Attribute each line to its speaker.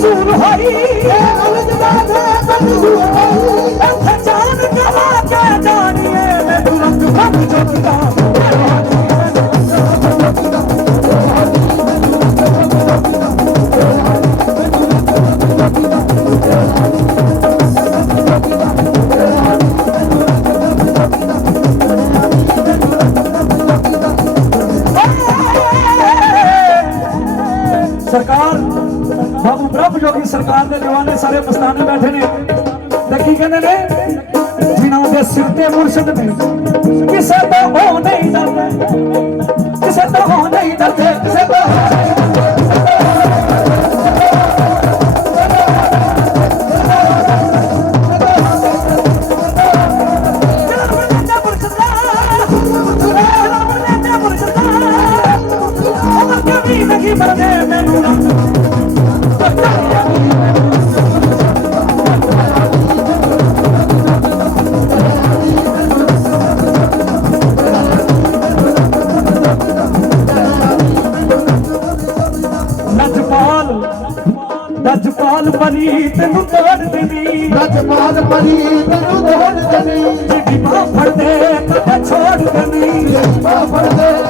Speaker 1: সুর হরি ਬਾਬੂ ਪ੍ਰਭ ਜੋਗੀ ਸਰਕਾਰ ਦੇ ਜਵਾਨੇ ਸਾਰੇ ਮਸਤਾਨੇ ਬੈਠੇ ਨੇ ਤੇ ਕੀ ਕਹਿੰਦੇ ਨੇ ਜਿਨ੍ਹਾਂ ਦੇ ਸਿਰ ਤੇ ਮੁਰਸ਼ਦ ਨੇ ਕਿਸੇ ਤੋਂ ਹੋ ਨਹੀਂ ਡਰਦੇ ਕਿਸੇ ਤੋਂ ਹੋ ਨਹੀਂ ਡਰਦੇ ਕਿਸੇ ਤੋਂ ਹੋ ਨਹੀਂ ਡਰਦੇ। ਨਹੀਂ ਰਜਪਾਲ ਬਣੀ ਤੈਨੂੰ ਤੋੜ ਦੇਣੀ।
Speaker 2: ਰਜਪਾਲ ਬਣੀ ਤੈਨੂੰ ਤੋੜ ਦੇਣੀ।
Speaker 1: ਜਿੱਡੀ ਮਾਂ ਫੜਦੇ ਤਾਂ ਛੋੜ ਦੇਣੀ।
Speaker 2: ਜਿੱਡੀ ਮਾਂ ਫੜਦੇ